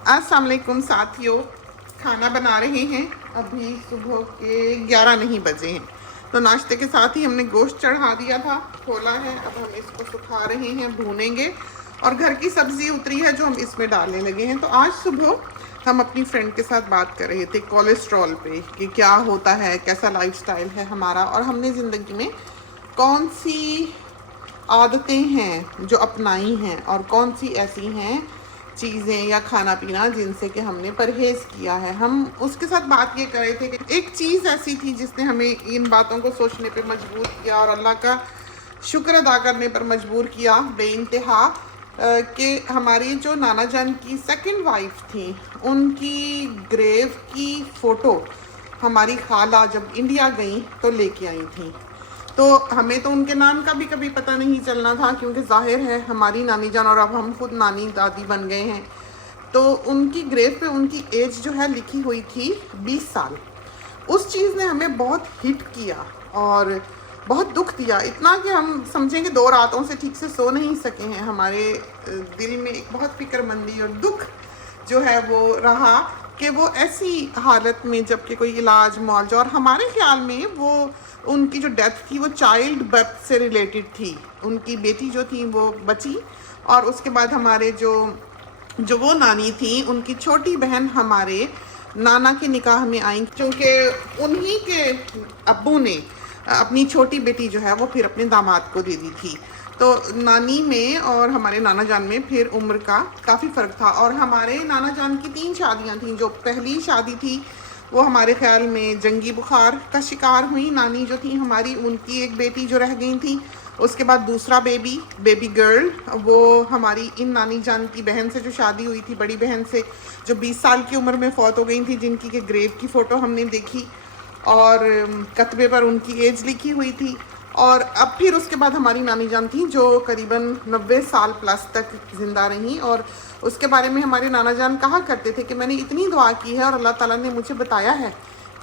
अस्सलाम वालेकुम साथियों, खाना बना रहे हैं। अभी सुबह के 11 नहीं बजे हैं, तो नाश्ते के साथ ही हमने गोश्त चढ़ा दिया था, खोला है। अब हम इसको सुखा रहे हैं, भूनेंगे। और घर की सब्ज़ी उतरी है जो हम इसमें डालने लगे हैं। तो आज सुबह हम अपनी फ्रेंड के साथ बात कर रहे थे कोलेस्ट्रॉल पे कि क्या होता है, कैसा लाइफस्टाइल है हमारा, और हमने ज़िंदगी में कौन सी आदतें हैं जो अपनाई हैं और कौन सी ऐसी हैं चीज़ें या खाना पीना जिनसे कि हमने परहेज़ किया है। हम उसके साथ बात ये कर रहे थे कि एक चीज़ ऐसी थी जिसने हमें इन बातों को सोचने पे मजबूर किया और अल्लाह का शुक्र अदा करने पर मजबूर किया बेइंतहा, कि हमारी जो नाना जान की सेकंड वाइफ थी, उनकी ग्रेव की फ़ोटो हमारी खाला जब इंडिया गई तो लेके आई थी। तो हमें तो उनके नाम का भी कभी पता नहीं चलना था, क्योंकि जाहिर है हमारी नानी जान और अब हम खुद नानी दादी बन गए हैं। तो उनकी ग्रेव पे उनकी एज जो है लिखी हुई थी 20 साल। उस चीज़ ने हमें बहुत हिट किया और बहुत दुख दिया, इतना कि हम समझें कि 2 रातों से ठीक से सो नहीं सके हैं। हमारे दिल में एक बहुत फिक्रमंदी और दुख जो है वो रहा कि वो ऐसी हालत में, जबकि कोई इलाज मुआवजा, और हमारे ख्याल में वो उनकी जो डेथ थी वो चाइल्ड बर्थ से रिलेटेड थी। उनकी बेटी जो थी वो बची, और उसके बाद हमारे जो वो नानी थी, उनकी छोटी बहन हमारे नाना के निकाह में आई, क्योंकि उन्हीं के अब्बू ने अपनी छोटी बेटी जो है वो फिर अपने दामाद को दे दी थी। तो नानी में और हमारे नाना जान में फिर उम्र का काफ़ी फ़र्क था। और हमारे नाना जान की 3 शादियां थीं। जो पहली शादी थी वो हमारे ख्याल में जंगी बुखार का शिकार हुई। नानी जो थी हमारी, उनकी एक बेटी जो रह गई थी। उसके बाद दूसरा बेबी गर्ल, वो हमारी इन नानी जान की बहन से जो शादी हुई थी, बड़ी बहन से, जो 20 साल की उम्र में फ़ौत हो गई थी, जिनकी के ग्रेव की फ़ोटो हमने देखी और कतबे पर उनकी एज लिखी हुई थी। और अब फिर उसके बाद हमारी नानी जान थी जो करीबन 90 साल प्लस तक ज़िंदा रहीं। और उसके बारे में हमारे नाना जान कहा करते थे कि मैंने इतनी दुआ की है और अल्लाह ताला ने मुझे बताया है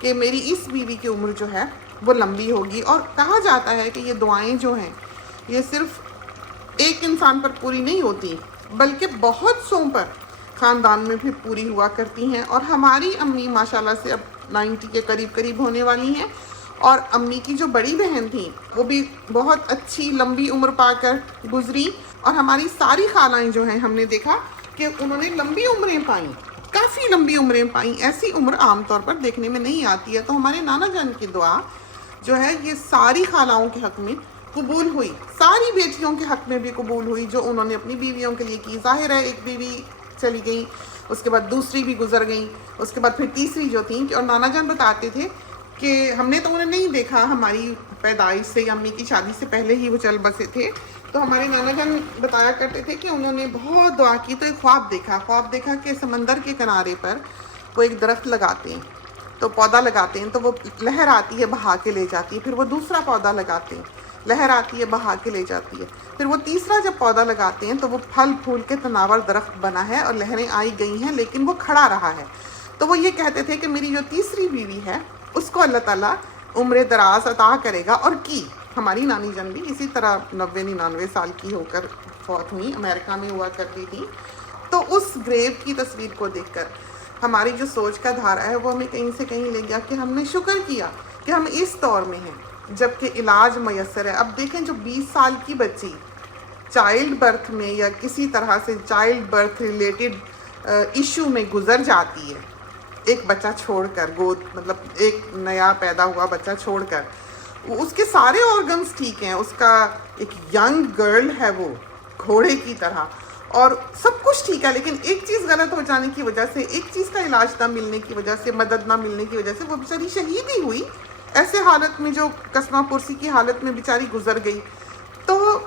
कि मेरी इस बीवी की उम्र जो है वो लंबी होगी। और कहा जाता है कि ये दुआएं जो हैं ये सिर्फ एक इंसान पर पूरी नहीं होती, बल्कि बहुत सौ पर ख़ानदान में भी पूरी हुआ करती हैं। और हमारी अम्मी माशाल्लाह से अब 90 के करीब होने वाली हैं। और अम्मी की जो बड़ी बहन थी वो भी बहुत अच्छी लंबी उम्र पाकर गुजरी। और हमारी सारी खालाएं जो हैं, हमने देखा कि उन्होंने लंबी उम्रें पाई, काफ़ी लंबी उम्रें पाई। ऐसी उम्र आमतौर पर देखने में नहीं आती है। तो हमारे नाना जान की दुआ जो है ये सारी खालाओं के हक़ में कबूल हुई, सारी बेटियों के हक़ में भी कबूल हुई जो उन्होंने अपनी बीवियों के लिए की। ज़ाहिर है एक बीवी चली गई, उसके बाद दूसरी भी गुजर गई, उसके बाद फिर तीसरी जो थी। और नाना जान बताते थे कि हमने तो उन्हें नहीं देखा, हमारी पैदाइश से या अम्मी की शादी से पहले ही वो चल बसे थे। तो हमारे नाना जान बताया करते थे कि उन्होंने बहुत दुआ की तो एक ख्वाब देखा कि समंदर के किनारे पर वो एक दरख्त लगाते हैं, तो पौधा लगाते हैं, तो वो लहर आती है बहा के ले जाती है। फिर वो दूसरा पौधा लगाते हैं, लहर आती है बहा के ले जाती है। फिर वो तीसरा जब पौधा लगाते हैं तो वो फल फूल के तनावर दरख्त बना है और लहरें आई गई हैं, लेकिन वो खड़ा रहा है। तो वो ये कहते थे कि मेरी जो तीसरी बीवी है उसको अल्लाह ताला उम्र दराज अता करेगा। और की हमारी नानी जान भी इसी तरह 90-99 साल की होकर फौत हुई, अमेरिका में हुआ करती थी। तो उस ग्रेव की तस्वीर को देखकर हमारी जो सोच का धारा है वो हमें कहीं से कहीं ले गया कि हमने शुक्र किया कि हम इस दौर में हैं जबकि इलाज मैसर है। अब देखें, जो 20 साल की बच्ची चाइल्ड बर्थ में या किसी तरह से चाइल्ड बर्थ रिलेटेड इशू में गुजर जाती है, एक बच्चा छोड़कर, गोद मतलब एक नया पैदा हुआ बच्चा छोड़कर, उसके सारे ऑर्गन्स ठीक हैं, उसका एक यंग गर्ल है वो घोड़े की तरह, और सब कुछ ठीक है, लेकिन एक चीज़ गलत हो जाने की वजह से, एक चीज़ का इलाज ना मिलने की वजह से, मदद ना मिलने की वजह से वो बेचारी शहीद ही हुई। ऐसे हालत में जो कसमा पुरसी की हालत में बेचारी गुजर गई। तो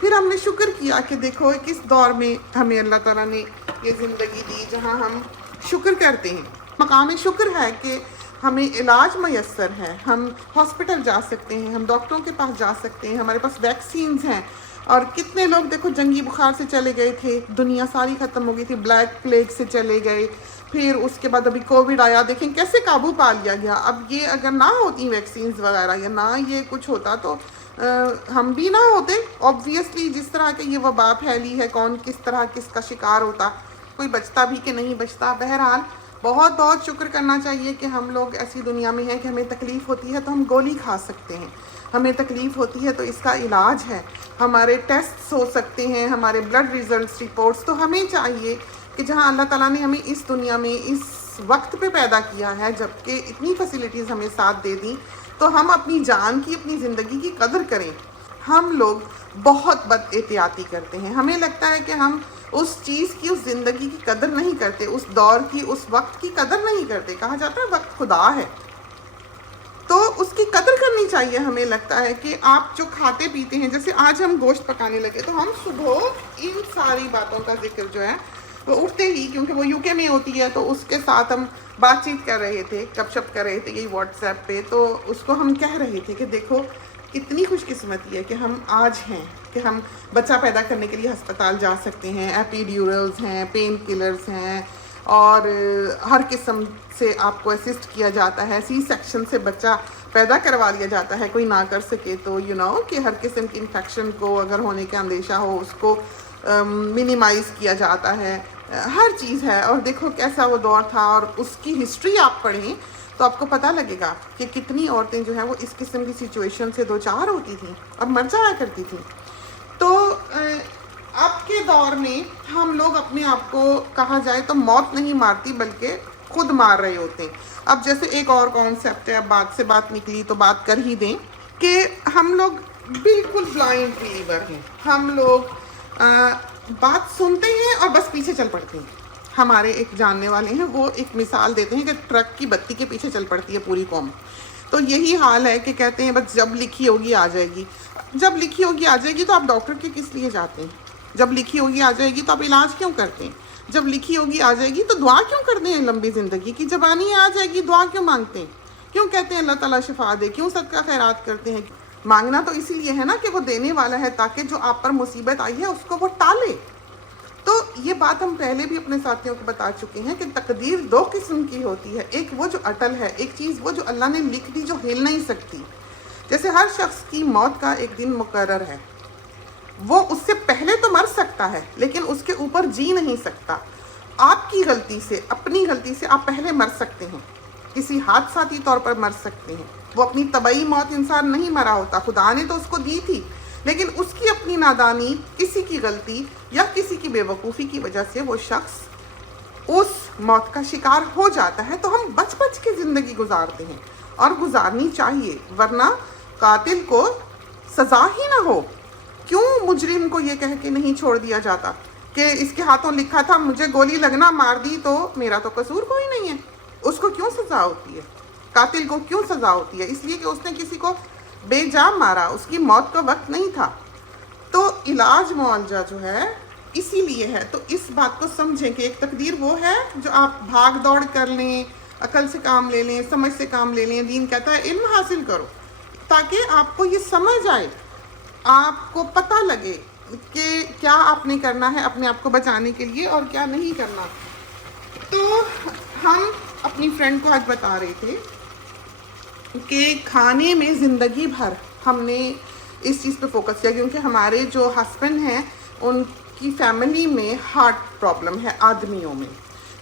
फिर हमने शुक्र किया कि देखो किस दौर में हमें अल्लाह ताला ने ये ज़िंदगी दी जहाँ हम शुक्र करते हैं। मकाम शुक्र है कि हमें इलाज मैसर है, हम हॉस्पिटल जा सकते हैं, हम डॉक्टरों के पास जा सकते हैं, हमारे पास वैक्सीन्स हैं। और कितने लोग देखो जंगी बुखार से चले गए थे, दुनिया सारी ख़त्म हो गई थी, ब्लैक प्लेग से चले गए, फिर उसके बाद अभी कोविड आया, देखें कैसे काबू पा लिया गया। अब ये अगर ना होती वैक्सीन्स वगैरह या ना ये कुछ होता तो हम भी ना होते। ऑब्वियसली जिस तरह के ये वबा फैली है, कौन किस तरह किसका शिकार होता। कोई बचता भी कि नहीं बचता। बहरहाल बहुत बहुत शुक्र करना चाहिए कि हम लोग ऐसी दुनिया में हैं कि हमें तकलीफ़ होती है तो हम गोली खा सकते हैं, हमें तकलीफ़ होती है तो इसका इलाज है, हमारे टेस्ट्स हो सकते हैं, हमारे ब्लड रिजल्ट्स, रिपोर्ट्स। तो हमें चाहिए कि जहां अल्लाह ताला ने हमें इस दुनिया में इस वक्त पे पैदा किया है, जबकि इतनी फैसिलिटीज़ हमें साथ दे दी, तो हम अपनी जान की, अपनी ज़िंदगी की कदर करें। हम लोग बहुत बदएहतियाती करते हैं, हमें लगता है कि हम उस चीज़ की, उस ज़िंदगी की कदर नहीं करते, उस दौर की, उस वक्त की कदर नहीं करते। कहा जाता है वक्त खुदा है, तो उसकी कदर करनी चाहिए। हमें लगता है कि आप जो खाते पीते हैं, जैसे आज हम गोश्त पकाने लगे तो हम सुबह इन सारी बातों का जिक्र जो है वो उठते ही, क्योंकि वो यूके में होती है, तो उसके साथ हम बातचीत कर रहे थे, गपशप कर रहे थे यही व्हाट्सएप पे, तो उसको हम कह रहे थे कि देखो कितनी खुशकिस्मती है कि हम आज हैं, कि हम बच्चा पैदा करने के लिए अस्पताल जा सकते हैं, एपिड्यूरल्स हैं, पेन किलर्स हैं, और हर किस्म से आपको असिस्ट किया जाता है। सी सेक्शन से बच्चा पैदा करवा लिया जाता है, कोई ना कर सके तो कि हर किस्म की इन्फेक्शन को अगर होने का अंदेशा हो उसको मिनिमाइज़ किया जाता है, हर चीज़ है। और देखो कैसा वो दौर था, और उसकी हिस्ट्री आप पढ़ें तो आपको पता लगेगा कि कितनी औरतें जो है वो इस किस्म की सिचुएशन से दो चार होती थी और मर जाया करती थी। तो अब के दौर में हम लोग अपने आप को, कहा जाए तो मौत नहीं मारती बल्कि खुद मार रहे होते हैं। अब जैसे एक और कॉन्सेप्ट है, अब बात से बात निकली तो बात कर ही दें कि हम लोग बिल्कुल ब्लाइंड बिलीवर हैं। हम लोग बात सुनते हैं और बस पीछे चल पड़ते हैं। हमारे एक जानने वाले हैं, वो एक मिसाल देते हैं कि ट्रक की बत्ती के पीछे चल पड़ती है पूरी कौम। तो यही हाल है कि कहते हैं बस जब लिखी होगी आ जाएगी। जब लिखी होगी आ जाएगी तो आप डॉक्टर के किस लिए जाते हैं? जब लिखी होगी आ जाएगी तो आप इलाज क्यों करते हैं? जब लिखी होगी आ जाएगी तो दुआ क्यों करते हैं? लंबी ज़िंदगी की जबानी आ जाएगी, दुआ क्यों मांगते हैं? क्यों कहते हैं अल्लाह ताला शिफा दे? क्यों सदका खैरात करते हैं? मांगना तो इसीलिए है ना कि वो देने वाला है, ताकि जो आप पर मुसीबत आई है उसको वो टाले। तो ये बात हम पहले भी अपने साथियों को बता चुके हैं कि तकदीर दो किस्म की होती है, एक वो जो अटल है, एक चीज़ वो जो अल्लाह ने लिख दी जो हिल नहीं सकती। जैसे हर शख्स की मौत का एक दिन मुकर्रर है, वो उससे पहले तो मर सकता है लेकिन उसके ऊपर जी नहीं सकता। आपकी गलती से, अपनी गलती से आप पहले मर सकते हैं, किसी हादसाती तौर पर मर सकते हैं। वो अपनी तबई मौत इंसान नहीं मरा होता, खुदा ने तो उसको दी थी, लेकिन उसकी अपनी नादानी, किसी की गलती या किसी की बेवकूफ़ी की वजह से वो शख्स उस मौत का शिकार हो जाता है। तो हम बच बच के ज़िंदगी गुजारते हैं, और गुजारनी चाहिए, वरना कातिल को सज़ा ही ना हो। क्यों मुजरिम को ये कह के नहीं छोड़ दिया जाता कि इसके हाथों लिखा था मुझे गोली लगना, मार दी तो मेरा तो कसूर कोई नहीं है? उसको क्यों सज़ा होती है? कातिल को क्यों सज़ा होती है? इसलिए कि उसने किसी को बेजान मारा, उसकी मौत का वक्त नहीं था। तो इलाज मुआवजा जो है इसीलिए है। तो इस बात को समझें कि एक तकदीर वो है जो आप भाग दौड़ कर लें, अकल से काम ले लें, समझ से काम ले लें। दीन कहता है इल्म हासिल करो, ताकि आपको ये समझ आए, आपको पता लगे कि क्या आपने करना है अपने आप को बचाने के लिए और क्या नहीं करना। तो हम अपनी फ्रेंड को आज बता रहे थे कि खाने में ज़िंदगी भर हमने इस चीज़ पे फोकस किया, क्योंकि हमारे जो हस्बैंड हैं उनकी फैमिली में हार्ट प्रॉब्लम है आदमियों में।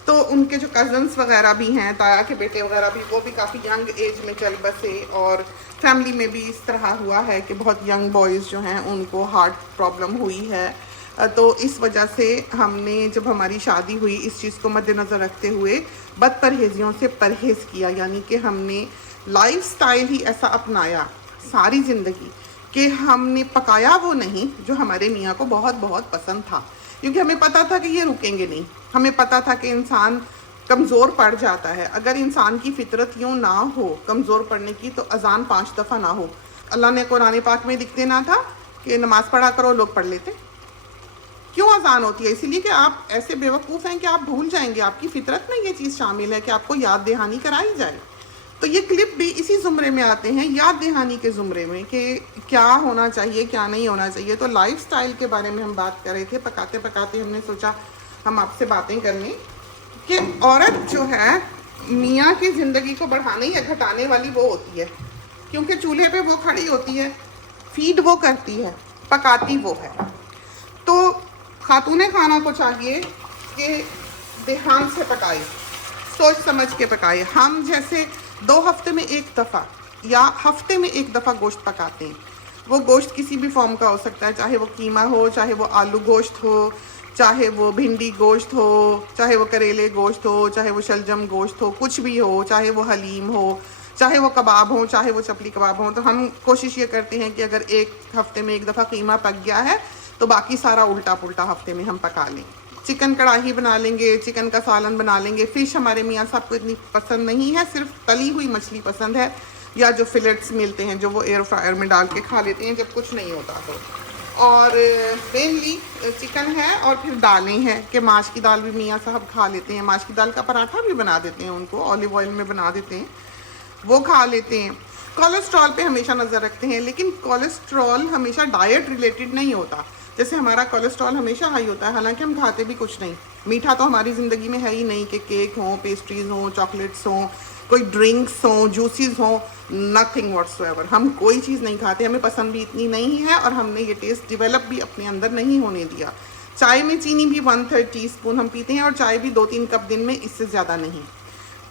तो उनके जो कज़न्स वगैरह भी हैं, ताया के बेटे वगैरह भी, वो भी काफ़ी यंग एज में चल बसे, और फैमिली में भी इस तरह हुआ है कि बहुत यंग बॉयज़ जो हैं उनको हार्ट प्रॉब्लम हुई है। तो इस वजह से हमने, जब हमारी शादी हुई, इस चीज़ को मद्देनज़र रखते हुए बदपरहेज़ियों से परहेज़ किया, यानी कि हमने लाइफस्टाइल ही ऐसा अपनाया सारी ज़िंदगी कि हमने पकाया वो नहीं जो हमारे मियाँ को बहुत बहुत पसंद था, क्योंकि हमें पता था कि ये रुकेंगे नहीं। हमें पता था कि इंसान कमज़ोर पड़ जाता है। अगर इंसान की फितरत यूँ ना हो कमज़ोर पड़ने की, तो अजान 5 दफ़ा ना हो। अल्लाह ने कुरान पाक में लिख देना था कि नमाज़ पढ़ा करो, लोग पढ़ लेते। क्यों अजान होती है? इसीलिए कि आप ऐसे बेवकूफ़ हैं कि आप भूल जाएंगे, आपकी फितरत में ये चीज़ शामिल है कि आपको याद दहानी कराई जाए। तो ये क्लिप भी इसी ज़ुमरे में आते हैं, याद दहानी के ज़ुमरे में, कि क्या होना चाहिए क्या नहीं होना चाहिए। तो लाइफस्टाइल के बारे में हम बात कर रहे थे। पकाते पकाते हमने सोचा हम आपसे बातें कर लें कि औरत जो है मियाँ की ज़िंदगी को बढ़ाने या घटाने वाली वो होती है, क्योंकि चूल्हे पे वो खड़ी होती है, फीड वो करती है, पकाती वो है। तो खातूने खाना को चाहिए कि ध्यान से पकाए, सोच समझ के पकाए। हम जैसे 2 हफ्ते में 1 दफ़ा या हफ्ते में 1 दफ़ा गोश्त पकाते हैं। वो गोश्त किसी भी फॉर्म का हो सकता है, चाहे वो कीमा हो, चाहे वो आलू गोश्त हो, चाहे वो भिंडी गोश्त हो, चाहे वो करेले गोश्त हो, चाहे वो शलजम गोश्त हो, कुछ भी हो, चाहे वो हलीम हो, चाहे वो कबाब हो, चाहे वो चपली कबाब हो। तो हम कोशिश ये करते हैं कि अगर 1 हफ्ते में 1 दफ़ा कीमा पक गया है तो बाकी सारा उल्टा पुल्टा हफ्ते में हम पका लें। चिकन कढ़ाई बना लेंगे, चिकन का सालन बना लेंगे। फ़िश हमारे मियाँ साहब को इतनी पसंद नहीं है, सिर्फ तली हुई मछली पसंद है, या जो फिलेट्स मिलते हैं जो वो एयर फ्रायर में डाल के खा लेते हैं जब कुछ नहीं होता तो। और मेनली चिकन है और फिर दालें हैं कि माश की दाल भी मियाँ साहब खा लेते हैं। माश की दाल का पराठा भी बना देते हैं, उनको ऑलिव ऑयल में बना देते हैं, वो खा लेते हैं। कोलेस्ट्रॉल पे हमेशा नज़र रखते हैं, लेकिन कोलेस्ट्रॉल हमेशा डाइट रिलेटेड नहीं होता। जैसे हमारा कोलेस्ट्रॉल हमेशा हाई होता है, हालांकि हम खाते भी कुछ नहीं। मीठा तो हमारी ज़िंदगी में है ही नहीं कि केक हो, पेस्ट्रीज़ हो, चॉकलेट्स हो, कोई ड्रिंक्स हो, जूसेस हो, नथिंग व्हाट्सोएवर। हम कोई चीज़ नहीं खाते, हमें पसंद भी इतनी नहीं है और हमने ये टेस्ट डेवलप भी अपने अंदर नहीं होने दिया। चाय में चीनी भी 1/3 टीस्पून हम पीते हैं और चाय भी 2-3 कप दिन में, इससे ज़्यादा नहीं।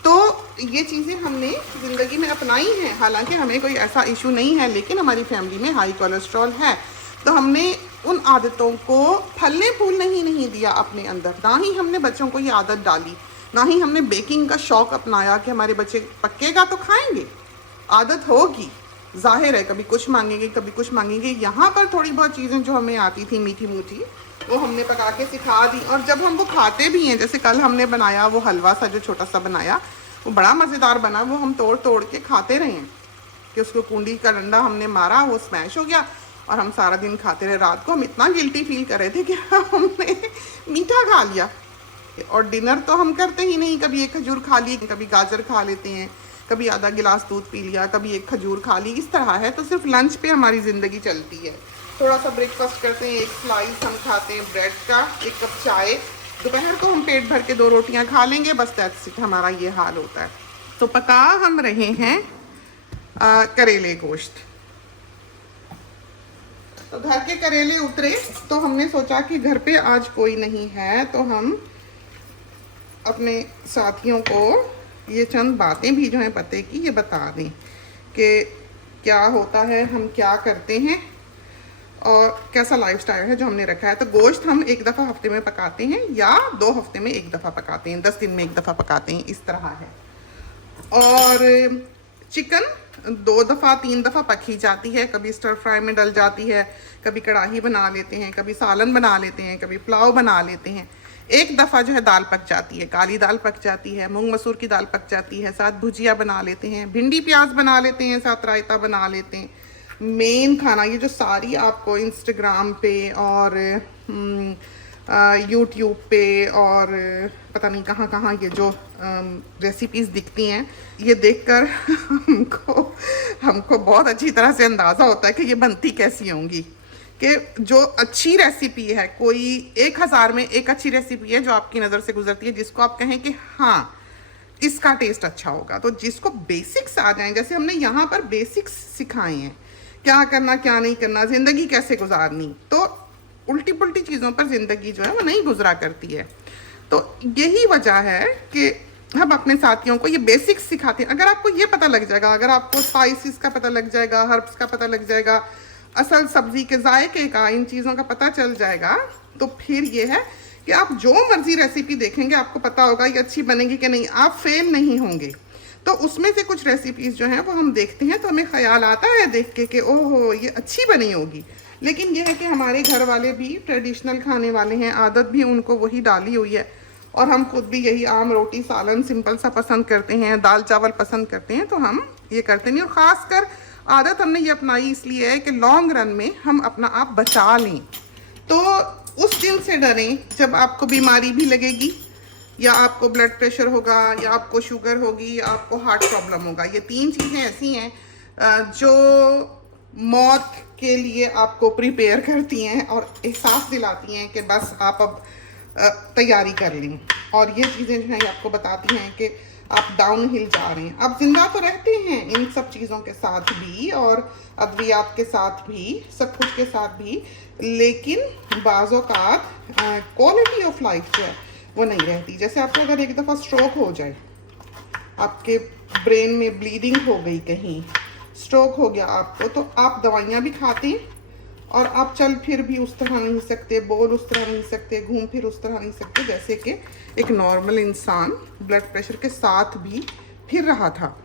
तो ये चीज़ें हमने ज़िंदगी में अपनाई हैं, हालांकि हमें कोई ऐसा इशू नहीं है, लेकिन हमारी फैमिली में हाई कोलेस्ट्रॉल है। तो हमने उन आदतों को फलने फूलने ही नहीं दिया अपने अंदर, ना ही हमने बच्चों को ये आदत डाली, ना ही हमने बेकिंग का शौक़ अपनाया कि हमारे बच्चे पकेगा तो खाएंगे, आदत होगी, जाहिर है कभी कुछ मांगेंगे कभी कुछ मांगेंगे। यहाँ पर थोड़ी बहुत चीज़ें जो हमें आती थी मीठी मूठी, वो हमने पका के सिखा दी। और जब हम वो खाते भी हैं, जैसे कल हमने बनाया वो हलवा सा जो छोटा सा बनाया, वो बड़ा मज़ेदार बना, वो हम तोड़ तोड़ के खाते रहे हैं कि उसको कुंडी का डंडा हमने मारा, वो स्मैश हो गया और हम सारा दिन खाते रहे। रात को हम इतना गिल्टी फील कर रहे थे कि हमने मीठा खा लिया। और डिनर तो हम करते ही नहीं, कभी एक खजूर खा ली, कभी गाजर खा लेते हैं, कभी आधा गिलास दूध पी लिया, कभी एक खजूर खा ली, इस तरह है। तो सिर्फ लंच पे हमारी ज़िंदगी चलती है। थोड़ा सा ब्रेकफास्ट करते हैं, एक स्लाइस हम खाते हैं ब्रेड का, 1 कप चाय। दोपहर को हम पेट भर के 2 रोटियां खा लेंगे, बस दैट्स इट। हमारा ये हाल होता है। तो पका हम रहे हैं करेले गोश्त। तो घर के करेले उतरे तो हमने सोचा कि घर पे आज कोई नहीं है, तो हम अपने साथियों को ये चंद बातें भी जो हैं पते की ये बता दें कि क्या होता है, हम क्या करते हैं और कैसा लाइफस्टाइल है जो हमने रखा है। तो गोश्त हम 1 दफ़ा हफ्ते में पकाते हैं या 2 हफ्ते में 1 दफ़ा पकाते हैं, 10 दिन में 1 दफ़ा पकाते हैं, इस तरह है। और चिकन 2 दफ़ा 3 दफ़ा पकी जाती है, कभी स्टर फ्राई में डल जाती है, कभी कढ़ाई बना लेते हैं, कभी सालन बना लेते हैं, कभी पुलाव बना लेते हैं। 1 दफ़ा जो है दाल पक जाती है, काली दाल पक जाती है, मूंग मसूर की दाल पक जाती है, साथ भुजिया बना लेते हैं, भिंडी प्याज बना लेते हैं, साथ रायता बना लेते हैं। मेन खाना ये जो सारी आपको इंस्टाग्राम पे और यूट्यूब पे और पता नहीं कहाँ कहाँ ये जो रेसिपीज़ दिखती हैं, ये देखकर हमको बहुत अच्छी तरह से अंदाज़ा होता है कि ये बनती कैसी होंगी। कि जो अच्छी रेसिपी है, कोई 1000 में एक अच्छी रेसिपी है जो आपकी नज़र से गुजरती है, जिसको आप कहें कि हाँ इसका टेस्ट अच्छा होगा। तो जिसको बेसिक्स आ जाएं, जैसे हमने यहाँ पर बेसिक्स सिखाए हैं, क्या करना क्या नहीं करना, ज़िंदगी कैसे गुजारनी, तो उल्टी पुल्टी चीज़ों पर ज़िंदगी जो है वो नहीं गुजरा करती है। तो यही वजह है कि हम अपने साथियों को ये बेसिक्स सिखाते हैं। अगर आपको ये पता लग जाएगा, अगर आपको स्पाइसेस का पता लग जाएगा, हर्ब्स का पता लग जाएगा, असल सब्ज़ी के जायके का, इन चीज़ों का पता चल जाएगा, तो फिर ये है कि आप जो मर्ज़ी रेसिपी देखेंगे आपको पता होगा ये अच्छी बनेगी कि नहीं, आप फेल नहीं होंगे। तो उसमें से कुछ रेसिपीज़ जो हैं वो हम देखते हैं तो हमें ख्याल आता है देख के कि ओहो ये अच्छी बनी होगी। लेकिन यह है कि हमारे घर वाले भी ट्रेडिशनल खाने वाले हैं, आदत भी उनको वही डाली हुई है, और हम खुद भी यही आम रोटी सालन सिंपल सा पसंद करते हैं, दाल चावल पसंद करते हैं, तो हम ये करते नहीं। और ख़ासकर आदत हमने ये अपनाई इसलिए है कि लॉन्ग रन में हम अपना आप बचा लें। तो उस दिन से डरें जब आपको बीमारी भी लगेगी, या आपको ब्लड प्रेशर होगा, या आपको शुगर होगी, या आपको हार्ट प्रॉब्लम होगा। ये 3 चीज़ें ऐसी हैं जो मौत के लिए आपको प्रिपेयर करती हैं और एहसास दिलाती हैं कि बस आप अब तैयारी कर लें। और ये चीज़ें जो हैं आपको बताती हैं कि आप डाउन हिल जा रहे हैं। आप जिंदा तो रहते हैं इन सब चीज़ों के साथ भी और अद्वियात के साथ भी, सब कुछ के साथ भी, लेकिन बाज़ औक़ात क्वालिटी ऑफ लाइफ जो है वो नहीं रहती। जैसे आपको अगर एक दफ़ा स्ट्रोक हो जाए, आपके ब्रेन में ब्लीडिंग हो गई, कहीं स्ट्रोक हो गया आपको, तो आप दवाइयाँ भी खाते हैं और आप चल फिर भी उस तरह नहीं सकते, बोल उस तरह नहीं सकते, घूम फिर उस तरह नहीं सकते जैसे कि एक नॉर्मल इंसान ब्लड प्रेशर के साथ भी फिर रहा था।